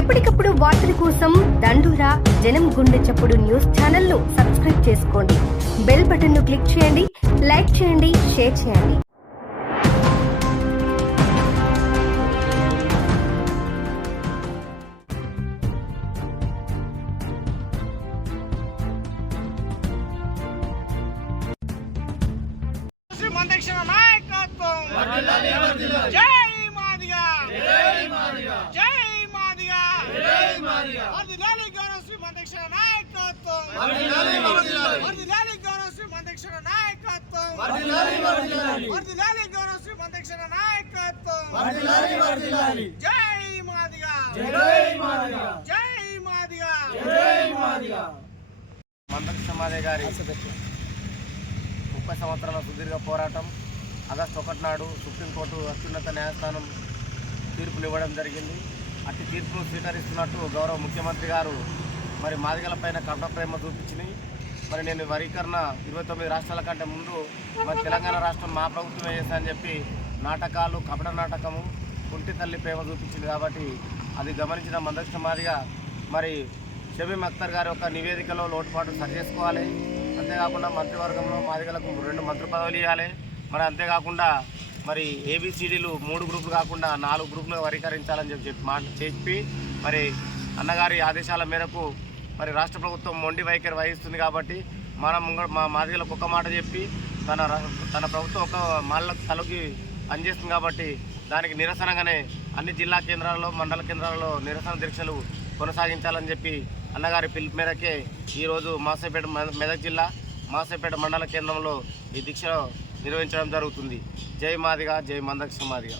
ఎప్పటికప్పుడు వార్తల కోసం దండూరా జనం గుండె చప్పుడు న్యూస్ ఛానల్ ను సబ్స్క్రైబ్ చేసుకోండి. బెల్ బటన్ ను క్లిక్ చేయండి, లైక్ చేయండి, షేర్ చేయండి. మందక్ష మాదిగ గారి 30 సంవత్సరాల సుదీర్ఘ పోరాటం ఆగస్టు 1 నాడు సుప్రీంకోర్టు అత్యున్నత న్యాయస్థానం తీర్పునివ్వడం జరిగింది. అట్టి తీర్పును స్వీకరిస్తున్నట్టు గౌరవ ముఖ్యమంత్రి గారు మరి మాదిగల పైన కపట ప్రేమ చూపించింది. మరి నేను వరీకరణ 29 రాష్ట్రాల కంటే ముందు మరి తెలంగాణ రాష్ట్రం మా ప్రభుత్వమే చేశానని చెప్పి నాటకాలు, కపట నాటకము, కుంటి తల్లి ప్రేమ చూపించింది. కాబట్టి అది గమనించిన మందక్ష మాదిగ మరి షమీం అఖ్తర్ గారి యొక్క నివేదికలో లోటుపాటు సరి చేసుకోవాలి. అంతేకాకుండా మంత్రివర్గంలో మాదిగలకు 2 మంత్రి పదవులు ఇవ్వాలి. మరి అంతేకాకుండా మరి ఏబిసిడీలు 3 గ్రూపులు కాకుండా 4 గ్రూపులు వర్గీకరించాలని చెప్పి మరి అన్నగారి ఆదేశాల మేరకు మరి రాష్ట్ర ప్రభుత్వం మొండి వైఖరి వహిస్తుంది. కాబట్టి మా మాదిగలకు ఒక మాట చెప్పి తన ప్రభుత్వం ఒక మాలకు తలకి పనిచేస్తుంది. కాబట్టి దానికి నిరసనగానే అన్ని జిల్లా కేంద్రాల్లో, మండల కేంద్రాల్లో నిరసన దీక్షలు కొనసాగించాలని చెప్పి అన్నగారి పిలుపు మేరకే ఈరోజు మాసేపేట మెదక్ జిల్లా మాసేపేట మండల కేంద్రంలో ఈ దీక్ష నిర్వహించడం జరుగుతుంది. జై మాదిగ, జై మందక్ష మాదిగ.